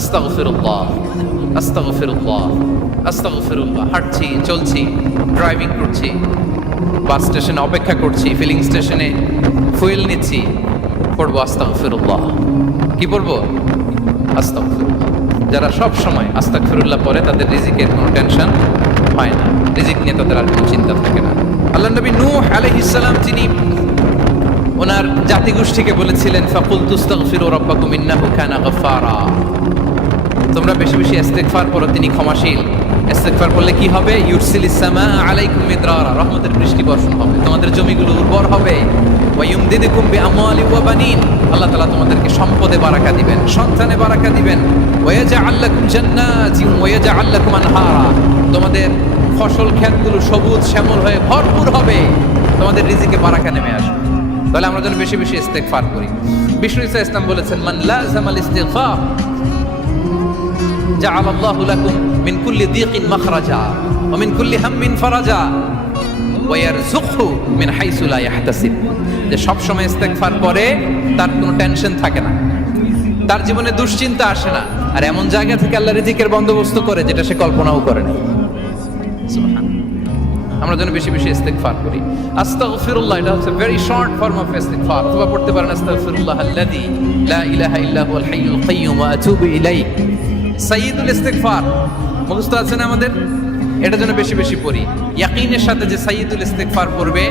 আস্তাগফিরুল্লাহ আস্তাগফিরুল্লাহ আস্তাগফিরুল্লাহ। হাঁটছি, চলছি ড্রাইভিং করছি বাস স্টেশনে অপেক্ষা করছি ফিলিং স্টেশনে ফুয়েল নিচ্ছি, পড়ব আস্তাগফিরুল্লাহ। কি পড়ব? আস্তাগফিরুল্লাহ। যারা সব সময় আস্তাগফিরুল্লাহ পড়ে, তাদের রিজিকের কোনো টেনশন হয় না। রিজিক নিয়ে তাদের আর কোনো চিন্তা থাকে না। আল্লাহ নবী নূহ আলাইহিস যিনি জাতিগোষ্ঠীকে বলেছিলেন ফাকুল তুস্তাগফিরু রাব্বাকুম ইন্নাহু কানা গাফফারা। তোমরা বেশি বেশি ইস্তেগফার করো তিনি ক্ষমাশীল। ইস্তেগফার করলে কি হবে? ইউরসিলিস সামা আলাইকুম মিদরারা। রহমতের বৃষ্টি বর্ষণ হবে। তোমাদের জমিগুলো উর্বর হবে। ওয়া ইউমদিদুকুম বিআমওয়ালি ওয়া বানিন। আল্লাহ তাআলা তোমাদেরকে সম্পদে বারাকা দিবেন, সন্তানে বারাকা দিবেন। ওয়া ইয়াজআল লাকুম জান্নাতিন ওয়া ইয়াজআল লাকুম আনহারা। তোমাদের ফসল, ক্ষেতগুলো সবুজ, শ্যামল হয়ে ভরপুর হবে। তোমাদের রিজিকে বারাকা নেমে আসবে। তাহলে আমরা যেন বেশি বেশি ইস্তেগফার করি। বিষ্ণু ইসা ইসলাম বলেছেন, মান লাজামাল ইস্তিগফার জাআল আল্লাহু লাকুম মিন কুল্লি দিকিন মাখরাজা ওয়া মিন কুল্লি হাম্মিন ফারাজা ওয়া ইয়ারযুকহু মিন হাইসু লা যে সব সময় ইস্তেগফার করে, তার কোনো টেনশন থাকে না। তার জীবনে দুশ্চিন্তা আসে না। আর এমন জায়গা থেকে আল্লাহ রিজিকের বন্দোবস্ত করে, যেটা সে কল্পনাও করে না সুবহান আমরা যেন বেশি বেশি ইস্তেগফার করি। আস্তাগফিরুল্লাহ, এটা হচ্ছে ভেরি শর্ট ফর্ম অফ ইস্তেকফার অথবা পড়তে পারেন, আস্তাগফিরুল্লাহ আল্লাযী লা ইলাহা ইল্লা হুয়াল হাইয়ুল কাইয়্যুম ওয়া আতুবু ইলাইহি। সাইয়্যিদুল ইস্তেকফার মুখস্থ আছে আমাদের? এটা যেন বেশি বেশি পড়ি। ইয়াকিনের সাথে যে সাইয়্যিদুল ইস্তেগফার পড়বে